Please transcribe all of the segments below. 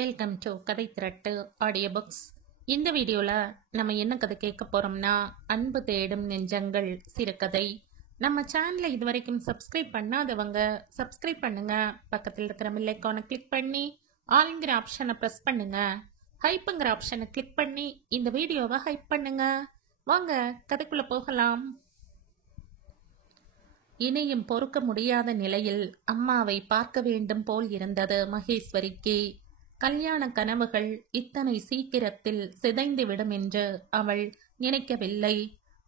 Welcome to கதை திரட்டு audio books. இந்த வீடியோவில் நம்ம என்ன கதை கேட்க போகிறோம்னா, அன்பு தேடும் நெஞ்சங்கள் சிறுகதை. நம்ம சேனலை இது வரைக்கும் சப்ஸ்கிரைப் பண்ணாதவங்க சப்ஸ்கிரைப் பண்ணுங்க. பக்கத்தில் இருக்கிற பெல் ஐகானை கிளிக் பண்ணி ஆல்ங்கிற ஆப்ஷனை ப்ரெஸ் பண்ணுங்க. ஹைப்புங்கிற ஆப்ஷனை கிளிக் பண்ணி இந்த வீடியோவை ஹைப் பண்ணுங்க. வாங்க கதைக்குள்ள போகலாம். இனியும் பொறுக்க முடியாத நிலையில் அம்மாவை பார்க்க வேண்டும் போல் இருந்தது மகேஸ்வரிக்கு. கல்யாண கனவுகள் இத்தனை சீக்கிரத்தில் சிதைந்துவிடும் என்று அவள் நினைக்கவில்லை.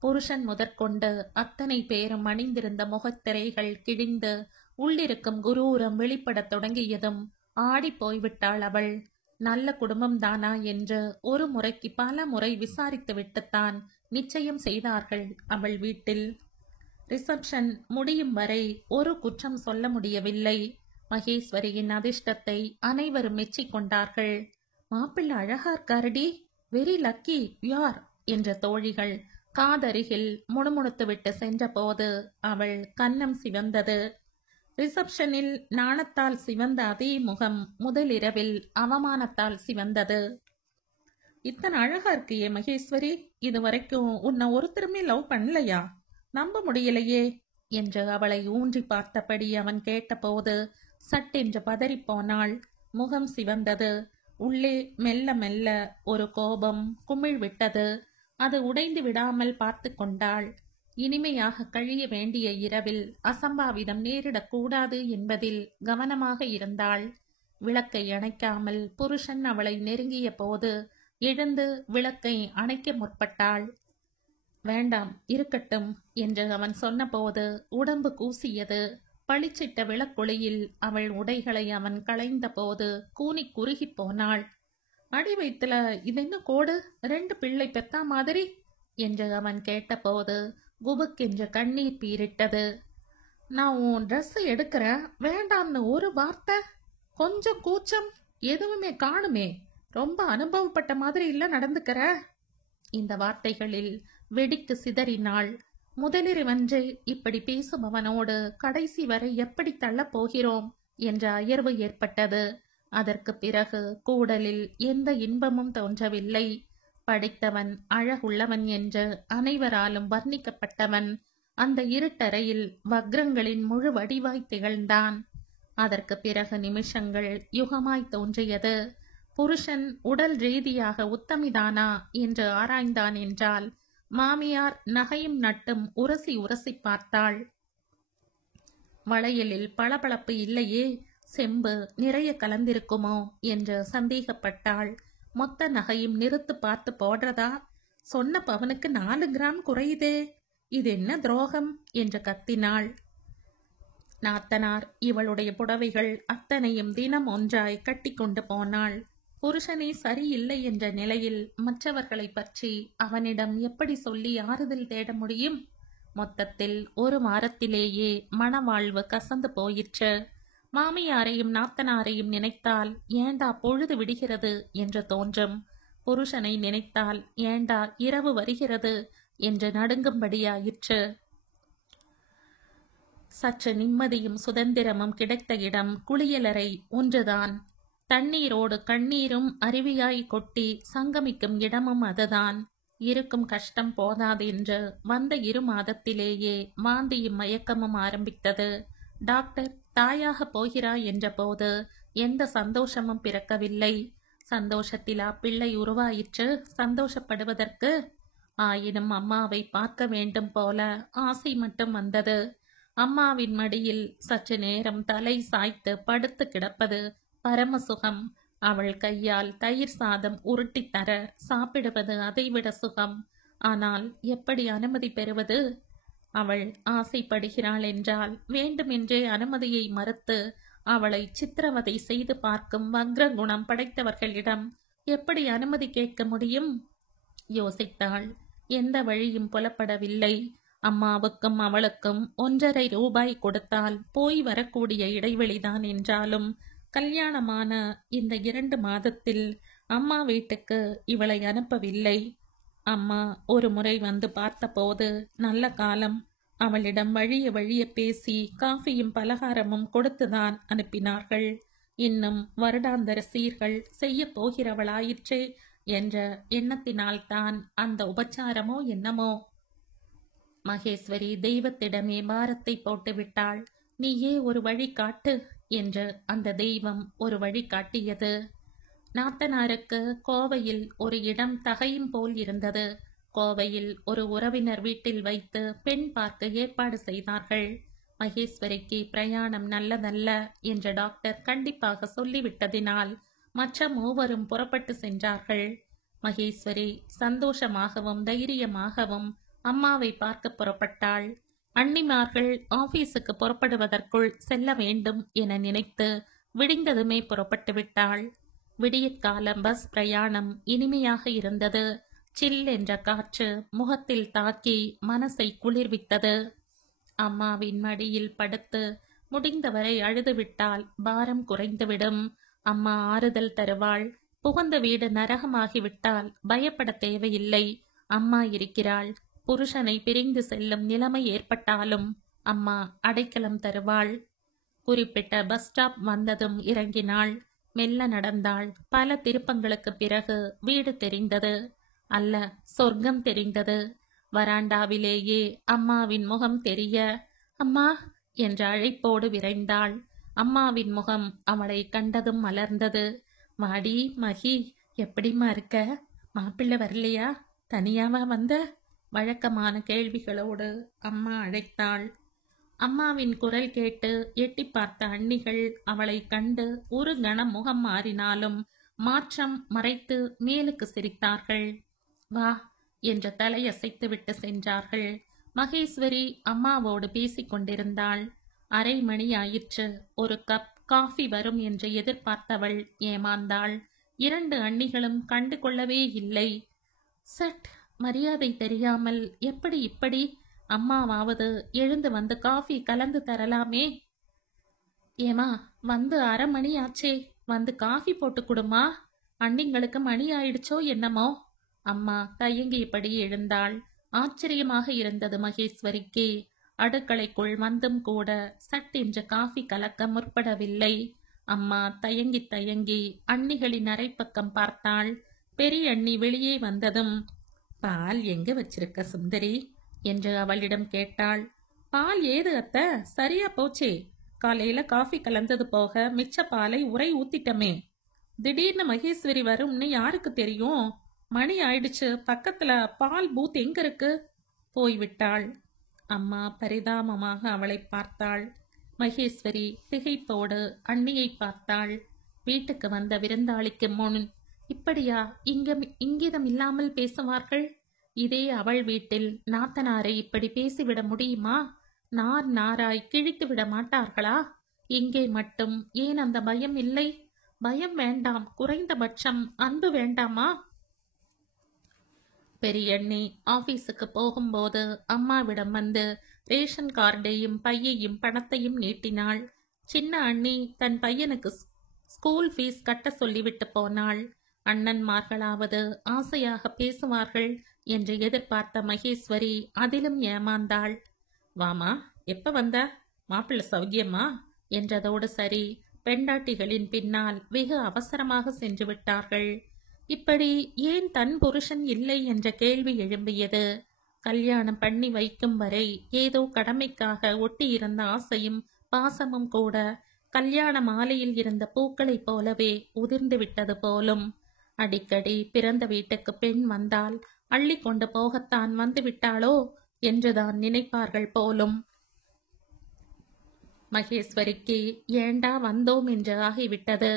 புருஷன் முதற்கொண்டு அத்தனை பேரும் அணிந்திருந்த முகத்திரைகள் கிழிந்து உள்ளிருக்கும் குரூரம் வெளிப்படத் தொடங்கியதும் ஆடி போய்விட்டாள் அவள். நல்ல குடும்பம்தானா என்று ஒரு முறைக்கு பல முறை விசாரித்து விட்டுத்தான் நிச்சயம் செய்தார்கள் அவள் வீட்டில். ரிசப்ஷன் முடியும் வரை ஒரு குற்றம் சொல்ல முடியவில்லை. மகேஸ்வரியின் அதிர்ஷ்டத்தை அனைவரும் மெச்சிக்கொண்டார்கள். மாப்பிள்ளை அழகா இருக்காரடி, வெரி லக்கி யார் என்ற தோழிகள் காதருகில் முணுமுணுத்துவிட்டு சென்ற போது அவள் கன்னம் சிவந்தது. ரிசப்ஷனில் நாணத்தால் சிவந்த அதே முகம் முதலிரவில் அவமானத்தால் சிவந்தது. இத்தனை அழகா இருக்கியே மகேஸ்வரி, இதுவரைக்கும் உன்னை ஒருத்தருமே லவ் பண்ணலையா? நம்ப முடியலையே என்று அவளை ஊன்றி பார்த்தபடி அவன் கேட்டபோது சட்டென்று பதறிப்போனாள். முகம் சிவந்தது. உள்ளே மெல்ல மெல்ல ஒரு கோபம் குமிழ் விட்டது. அது உடைந்து விடாமல் பார்த்து கொண்டாள். இனிமையாக கழிய வேண்டிய இரவில் அசம்பாவிதம் நேரிடக்கூடாது என்பதில் கவனமாக இருந்தாள். விளக்கை அணைக்காமல் புருஷன் அவளை நெருங்கிய போது எழுந்து விளக்கை அணைக்க முற்பட்டாள். வேண்டாம், இருக்கட்டும் என்று அவன் சொன்னபோது உடம்பு கூசியது. பளிச்சிட்ட விளக்கொளியில் அவள் உடைகளை அவன் களைந்த போது கூனி குறுகி போனாள். அடி வயிற்றுல இதென்ன கோடு, 2 பிள்ளை பெத்தா மாதிரி என்று அவன் கேட்டபோது குபுக்கென்று கண்ணீர் பீரிட்டது. நான் உன் ட்ரெஸ் எடுக்கிறேன், வேண்டாம்னு ஒரு வார்த்தை, கொஞ்சம் கூச்சம் எதுவுமே காணுமே, ரொம்ப அனுபவப்பட்ட மாதிரி இல்ல நடந்துக்கிற. இந்த வார்த்தைகளில் வெடிக்கு சிதறினாள். முதலிரவன்று இப்படி பேசுபவனோடு கடைசி வரை எப்படி தள்ளப் போகிறோம் என்ற அயர்வு ஏற்பட்டது. அதற்கு பிறகு கூடலில் எந்த இன்பமும் தோன்றவில்லை. படித்தவன், அழகுள்ளவன் என்று அனைவராலும் வர்ணிக்கப்பட்டவன் அந்த இருட்டறையில் வக்ரங்களின் முழு வடிவாய் திகழ்ந்தான். அதற்கு பிறகு நிமிஷங்கள் யுகமாய் தோன்றியது. புருஷன் உடல் ரீதியாக உத்தமிதானா என்று ஆராய்ந்தான் என்றால் மாமியார் நகையும் நட்டும் உரசி உரசி பார்த்தாள். வளையலில் பளபளப்பு இல்லையே, செம்பு நிறைய கலந்திருக்குமோ என்று சந்தேகப்பட்டாள். மொத்த நகையும் நிறுத்து பார்த்து போடுறதா? சொன்ன பவனுக்கு 4 கிராம் குறையுதே, இது என்ன துரோகம் என்று கத்தினாள். நாத்தனார் இவளுடைய புடவைகள் அத்தனையும் தினம் ஒன்றாய் கட்டி கொண்டு போனாள். புருஷனே சரியில்லை என்ற நிலையில் மற்றவர்களை பற்றி அவனிடம் எப்படி சொல்லி ஆறுதல் தேட முடியும்? மொத்தத்தில் ஒரு வாரத்திலேயே மனவாழ்வு கசந்து போயிற்று. மாமியாரையும் நாத்தனாரையும் நினைத்தால் ஏண்டா பொழுது விடுகிறது என்று தோன்றும். புருஷனை நினைத்தால் ஏண்டா இரவு வருகிறது என்று நடுங்கும்படியாயிற்று. சற்று நிம்மதியும் சுதந்திரமும் கிடைத்த இடம் குளியலறை ஒன்றுதான். தண்ணீரோடு கண்ணீரும் அருவியாய் கொட்டி சங்கமிக்கும் இடமும் அதுதான். இருக்கும் கஷ்டம் போதாது என்று வந்த 2 மாதத்திலேயே வாந்தியும் மயக்கமும் ஆரம்பித்தது. டாக்டர் தாயாக போகிறாய் என்ற போது எந்த சந்தோஷமும் பிறக்கவில்லை. சந்தோஷத்திலா பிள்ளை உருவாயிற்று சந்தோஷப்படுவதற்கு? ஆயினும் அம்மாவை பார்க்க வேண்டும் போல ஆசை மட்டும் வந்தது. அம்மாவின் மடியில் சற்று நேரம் தலை சாய்த்து படுத்து கிடப்பது பரமசுகம். அவள் கையால் தயிர் சாதம் உருட்டி தர சாப்பிடுவது அதைவிட சுகம். ஆனால் எப்படி அனுமதி பெறுவது? அவள் ஆசைப்படுகிறாள் என்றால் வேண்டுமென்றே அனுமதியை மறுத்து அவளை சித்திரவதை செய்து பார்க்கும் வக்ர குணம் படைத்தவர்களிடம் எப்படி அனுமதி கேட்க முடியும்? யோசித்தாள். எந்த வழியும் புலப்படவில்லை. அம்மாவுக்கும் அவளுக்கும் 1.5 ரூபாய் கொடுத்தால் போய் வரக்கூடிய இடைவெளிதான் என்றாலும் கல்யாணமான இந்த 2 மாதத்தில் அம்மா வீட்டுக்கு இவளை அனுப்பவில்லை. அம்மா ஒரு முறை வந்து பார்த்தபோது நல்ல காலம். அவளிடம் வழிய வழிய பேசி காஃபியும் பலகாரமும் கொடுத்துதான் அனுப்பினார்கள். இன்னும் வருடாந்தர சீர்கள் செய்ய போகிறவளாயிற்றே என்ற எண்ணத்தினால்தான் அந்த உபச்சாரமோ என்னமோ. மகேஸ்வரி தெய்வத்திடமே பாரத்தை போட்டுவிட்டாள். நீயே ஒரு வழி காட்டு என்று அந்த தெய்வம் ஒரு வழி காட்டியது. நாத்தனாருக்கு கோவையில் ஒரு இடம் தகையும் போல் இருந்தது. கோவையில் ஒரு உறவினர் வீட்டில் வைத்து பெண் பார்க்க ஏற்பாடு செய்தார்கள். மகேஸ்வரிக்கு பிரயாணம் நல்லதல்ல என்ற டாக்டர் கண்டிப்பாக சொல்லிவிட்டதினால் மற்ற மூவரும் புறப்பட்டு சென்றார்கள். மகேஸ்வரி சந்தோஷமாகவும் தைரியமாகவும் அம்மாவை பார்க்க புறப்பட்டாள். அண்ணிமார்கள் ஆபீஸுக்கு புறப்படுவதற்குள் செல்ல வேண்டும் என நினைத்து விடிந்ததுமே புறப்பட்டு விட்டாள். விடியற்கால பஸ் பிரயாணம் இனிமையாக இருந்தது. சில் என்ற காற்று முகத்தில் தாக்கி மனசை குளிர்வித்தது. அம்மாவின் மடியில் படுத்து முடிந்தவரை அழுதுவிட்டால் பாரம் குறைந்துவிடும். அம்மா ஆறுதல் தருவாள். புகுந்த வீடு நரகமாகிவிட்டால் பயப்பட தேவையில்லை. அம்மா இருக்கிறாள். புருஷனை பிரிந்து செல்லும் நிலைமை ஏற்பட்டாலும் அம்மா அடைக்கலம் தருவாள். குறிப்பிட்ட பஸ் ஸ்டாப் வந்ததும் இறங்கினாள். மெல்ல நடந்தாள். பல திருப்பங்களுக்கு பிறகு வீடு தெரிந்தது. அல்ல, சொர்க்கம் தெரிந்தது. வராண்டாவிலேயே அம்மாவின் முகம் தெரிய அம்மா என்ற அழைப்போடு விரைந்தாள். அம்மாவின் முகம் அவளை கண்டதும் மலர்ந்தது. வாடி மகி, எப்படிம்மா இருக்க? மாப்பிள்ளை வரலையா? தனியாவா வந்த? வழக்கமான கேள்விகளோடு அம்மா அழைத்தாள். அம்மாவின் குரல் கேட்டு எட்டி பார்த்த அண்ணிகள் அவளை கண்டு ஒரு கணம் முகம் மாறினாலும் மாற்றம் மறைத்து மேலுக்கு சிரித்தார்கள். வா என்ற தலையசைத்துவிட்டு சென்றார்கள். மகேஸ்வரி அம்மாவோடு பேசிக் கொண்டிருந்தாள். அரை மணி ஆயிற்று. ஒரு கப் காஃபி வரும் என்று எதிர்பார்த்தவள் ஏமாந்தாள். 2 அண்ணிகளும் கண்டு கொள்ளவே இல்லை. சட், மரியாதை தெரியாமல் எப்படி இப்படி? அம்மாவாவது எழுந்து வந்து காஃபி கலந்து தரலாமே. ஏமா, வந்து அரை மணி ஆச்சே, வந்து காஃபி போட்டு கொடுமா. அண்ணிங்களுக்கு மணி ஆயிடுச்சோ என்னமோ. அம்மா தயங்கியபடி எழுந்தாள். ஆச்சரியமாக இருந்தது மகேஸ்வரிக்கு. அடுக்களைக்குள் வந்தும் கூட சட்டென்று காஃபி கலக்க முற்படவில்லை. அம்மா தயங்கி தயங்கி அண்ணிகளின் அரைப்பக்கம் பார்த்தாள். பெரிய அண்ணி வெளியே வந்ததும், பால் எங்க வச்சிருக்க சுந்தரி என்று அவளிடம் கேட்டாள். பால் ஏது அத்தை, சரியா போச்சே. காலையில காஃபி கலந்தது போக மிச்ச பாலை உரை ஊத்திட்டமே. திடீர்னு மகேஸ்வரி வரும்னு யாருக்கு தெரியும்? மணி ஆயிடுச்சு. பக்கத்துல பால் பூத் எங்க இருக்கு? போய்விட்டாள். அம்மா பரிதாபமாக அவளை பார்த்தாள். மகேஸ்வரி திகைப்போடு அண்ணியை பார்த்தாள். வீட்டுக்கு வந்த விருந்தாளிக்கு முன் இப்படியா இங்கிதம் இல்லாமல் பேசுவார்கள்? இதே அவள் வீட்டில் நாத்தனாரை இப்படி பேசிவிட முடியுமா? நார் நாராய் கிழித்து விட மாட்டார்களா? இங்கே மட்டும் ஏன் அந்த பயம் இல்லை? பயம் வேண்டாம், குறைந்தபட்சம் அன்பு வேண்டாமா? பெரியண்ணி ஆபீஸுக்கு போகும்போது அம்மாவிடம் வந்து ரேஷன் கார்டையும் பையையும் பணத்தையும் நீட்டினாள். சின்ன அண்ணி தன் பையனுக்கு ஸ்கூல் ஃபீஸ் கட்ட சொல்லிவிட்டு போனாள். அண்ணன்மார்களாவது ஆசையாக பேசுவார்கள் என்று எதிர்பார்த்த மகேஸ்வரி அதிலும் ஏமாந்தாள். வாமா, எப்ப வந்த? மாப்பிள்ளை சௌக்கியமா என்றதோடு சரி, பெண்டாட்டிகளின் பின்னால் வெகு அவசரமாக சென்று விட்டார்கள். இப்படி ஏன் தன் புருஷன் இல்லை என்ற கேள்வி எழும்பியது. கல்யாணம் பண்ணி வைக்கும் வரை ஏதோ கடமைக்காக ஒட்டியிருந்த ஆசையும் பாசமும் கூட கல்யாண மாலையில் இருந்த பூக்களைப் போலவே உதிர்ந்து விட்டது போலும். அடிக்கடி பிறந்த வீட்டுக்கு பெண் வந்தால் அள்ளி கொண்டு போகத்தான் வந்து விட்டாளோ என்றுதான் நினைப்பார்கள் போலும். மகேஸ்வரிக்கு ஏண்டா வந்தோம் என்று ஆகிவிட்டது.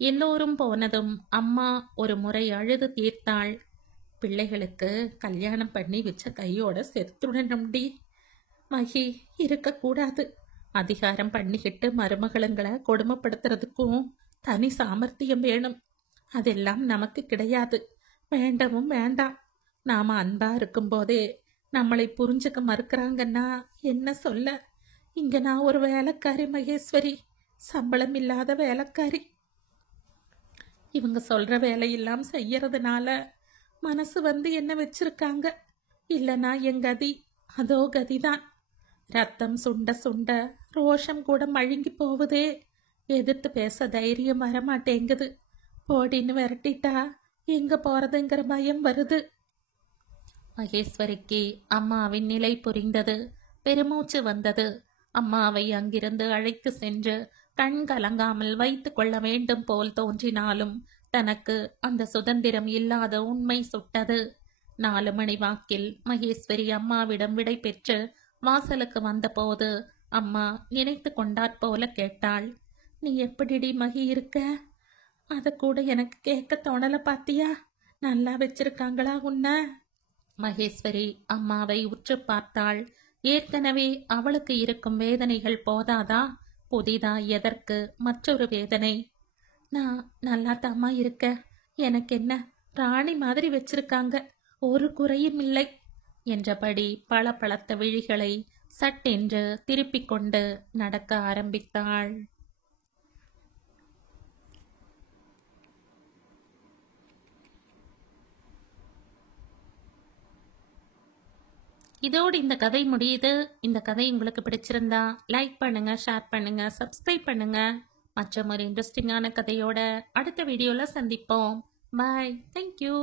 எல்லோரும் போனதும் அம்மா ஒரு முறை அழுது தீர்த்தாள். பிள்ளைகளுக்கு கல்யாணம் பண்ணி வச்ச கையோட செத்துடணும்டி. மகி, இருக்கக்கூடாது. அதிகாரம் பண்ணிக்கிட்டு மருமகளுங்களை கொடுமைப்படுத்துறதுக்கும் தனி சாமர்த்தியம் வேணும். அதெல்லாம் நமக்கு கிடையாது. வேண்டவும் வேண்டாம். நாம அன்பா இருக்கும்போதே நம்மளை புரிஞ்சுக்க மறுக்கிறாங்கன்னா என்ன சொல்ல? இங்க நான் ஒரு வேலைக்காரி மகேஸ்வரி, சம்பளம் இல்லாத வேலைக்காரி. இவங்க சொல்ற வேலையெல்லாம் செய்யறதுனால மனசு வந்து என்ன வச்சிருக்காங்க. இல்லைனா என் கதி அதோ கதிதான். ரத்தம் சுண்ட சுண்ட ரோஷம் கூட மழுங்கி போகுதே. எதிர்த்து பேச தைரியம் வரமாட்டேங்குது. போடின்னு விரட்டிட்டா எங்க போறதுங்கிற பயம் வருது. மகேஸ்வரிக்கு அம்மாவின் நிலை புரிந்தது. பெருமூச்சு வந்தது. அம்மாவை அங்கிருந்து அழைத்து சென்று கண் கலங்காமல் வைத்து கொள்ள வேண்டும் போல் தோன்றினாலும் தனக்கு அந்த சுதந்திரம் இல்லாத உண்மை சுட்டது. 4 மணி வாக்கில் மகேஸ்வரி அம்மாவிடம் விடை பெற்று வாசலுக்கு வந்தபோது அம்மா நினைத்து கொண்டாற்போல கேட்டாள், நீ எப்படிடி மகி இருக்க? அத கூட எனக்கு கேட்க தோணல பாத்தியா? நல்லா வச்சிருக்காங்களா உன்ன? மகேஸ்வரி அம்மாவை உற்று பார்த்தாள். ஏற்கனவே அவளுக்கு இருக்கும் வேதனைகள் போதாதா? புதிதா எதற்கு மற்றொரு வேதனை? நான் நல்லா தாமா இருக்க. எனக்கு என்ன, ராணி மாதிரி வச்சிருக்காங்க, ஒரு குறையும் இல்லை என்றபடி பளபளத்த விழிகளை சட்டென்று திருப்பிக் கொண்டு நடக்க ஆரம்பித்தாள். இதோடு இந்த கதை முடியுது. இந்த கதை உங்களுக்கு பிடிச்சிருந்தா லைக் பண்ணுங்க, ஷேர் பண்ணுங்க, சப்ஸ்கிரைப் பண்ணுங்க. மற்றும் ஒரு இன்ட்ரெஸ்டிங்கான கதையோட அடுத்த வீடியோல சந்திப்போம். பாய். தேங்க்யூ.